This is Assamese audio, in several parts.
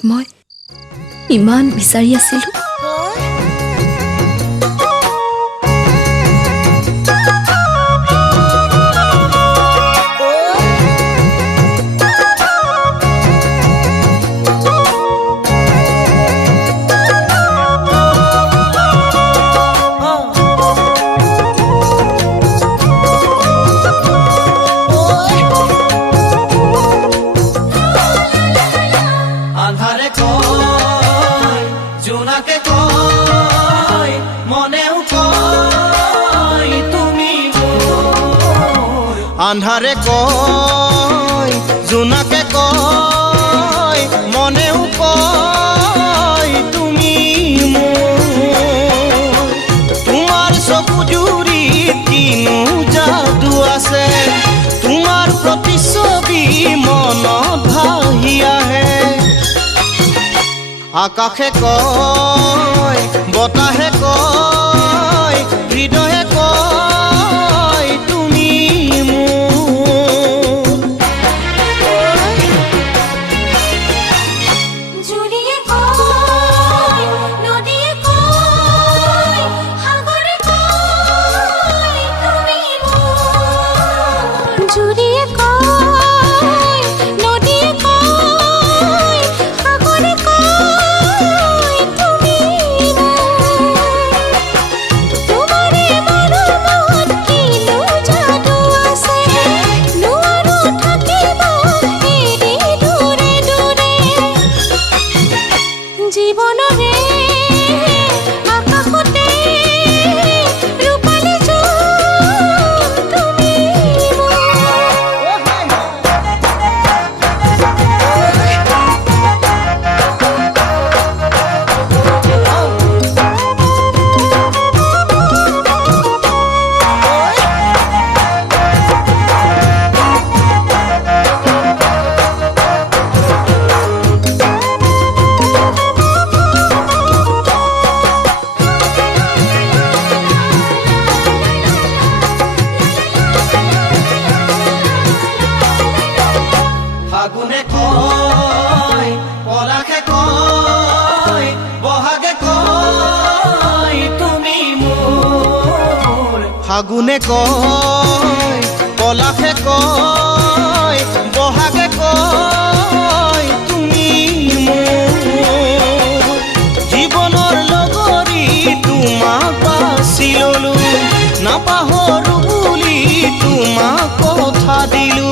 মই ইমান বিচাৰি আছিলোঁ। আন্ধাৰে কয় জোনাকে কয় মনেও কয় তুমি মোৰ আন্ধাৰে কয় জোনাকে কয় মনেও কয় তুমি মোৰ তোমাৰ চকু জুৰিত কিনো যাদু আছে তোমাৰ প্ৰতিচ্ছবি মনত ভাহি আহে আকাশে কয় বতাহে কয় হৃদয়ে কয় তুমি মোৰ জুৰিয়ে কয় নদীয়ে কয় সাগৰে কয় তুমি মোৰ জুৰিয়ে কয় নদীয়ে কয় সাগৰে কয় তুমি মোৰ তোমাৰে মনত কিনো যাদু আছে নোৱাৰো থাকিব এৰি দূৰে দূৰে জীবনৰে আকাশতে ৰূপালী জোন তুমি ফাগুনে কয় পলাশে কয় বহাগে কয় তুমি মোৰ ফাগুনে কয় পলাশে কয় বহাগে কয় তুমি মোৰ জীৱনৰ লগৰী তোমাক বাছি ললো নাপাহৰো বুলি তোমাক কথা দিলো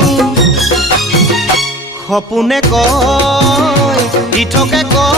সপোনে কয় ইঠকে কয়